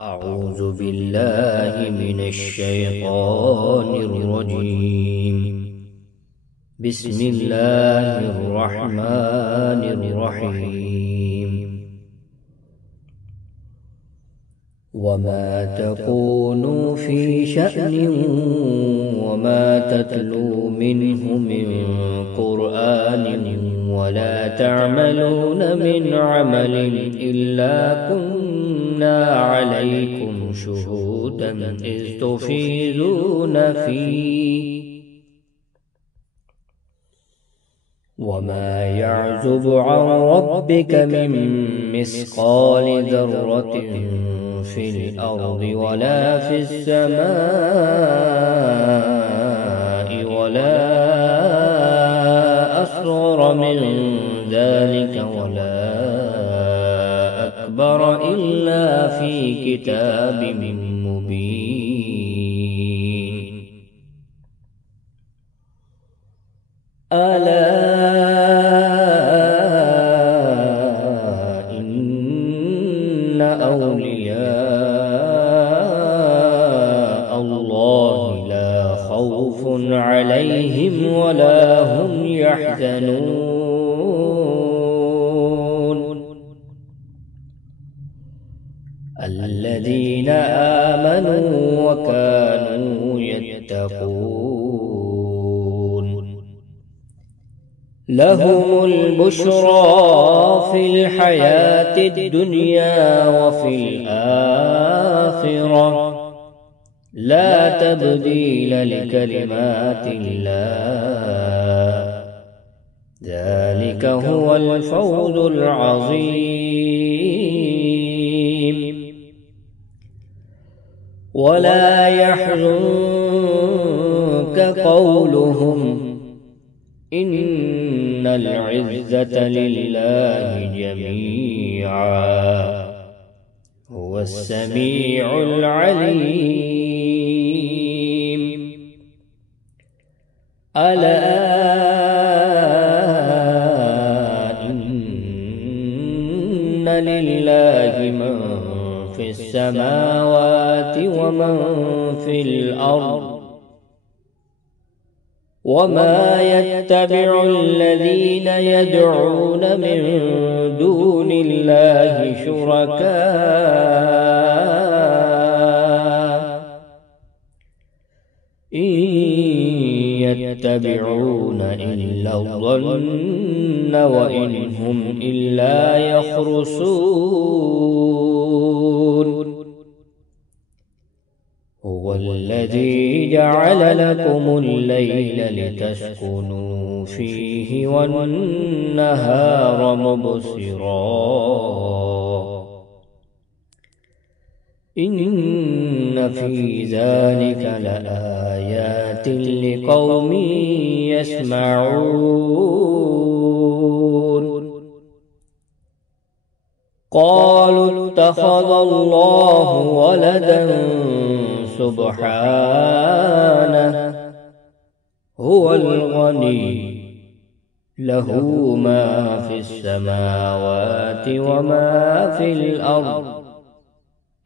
أعوذ بالله من الشيطان الرجيم. بسم الله الرحمن الرحيم. وما تكونوا في شأن وما تتلو منه من قرآن ولا تعملون من عمل إلا كنا عليكم شهودا إذ تفيضون فيه وما يعزب عن ربك من مثقال ذرة في الأرض ولا في السماء ولا أصغر من ذلك ولا أكبر إلا في كتاب مبين. ألا إن أولياء الله لا خوف عليهم ولا هم يحزنون الذين آمنوا وكانوا يتقون لهم البشرى في الحياة الدنيا وفي الآخرة لا تبديل لكلمات الله ذلك هو الفوز العظيم. ولا يحزنك قولهم إن العزة لله جميعا هو السميع العليم. ألا إن لله من في السماوات ومن في الأرض وما يتبع الذين يدعون من دون الله شركاء إن يتبعون إلا الظن وإن هم إلا يخرصون. هو الذي جعل لكم الليل لتسكنوا فيه والنهار مبصرا إن في ذلك لآيات لقوم يسمعون. قالوا اتخذ الله ولدا سبحانه هو الغني له ما في السماوات وما في الأرض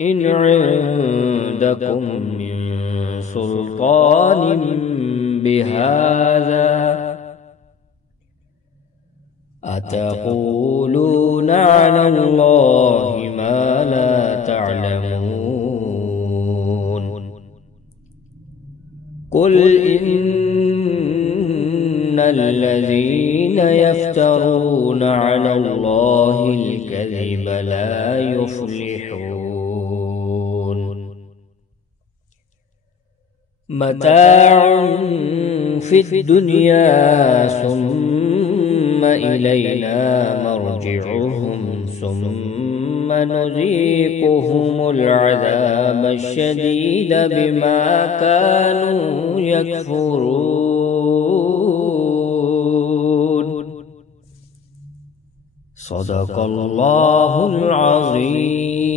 إن عندكم من سلطان بهذا أتقولون على الله ما لا تعلمون. قل إن الذين يفترون على الله الكذب لا يفلحون. متاع في الدنيا ثم إلينا مرجعهم ثم نذيقهم العذاب الشديد بما كانوا يكفرون. صدق الله العظيم.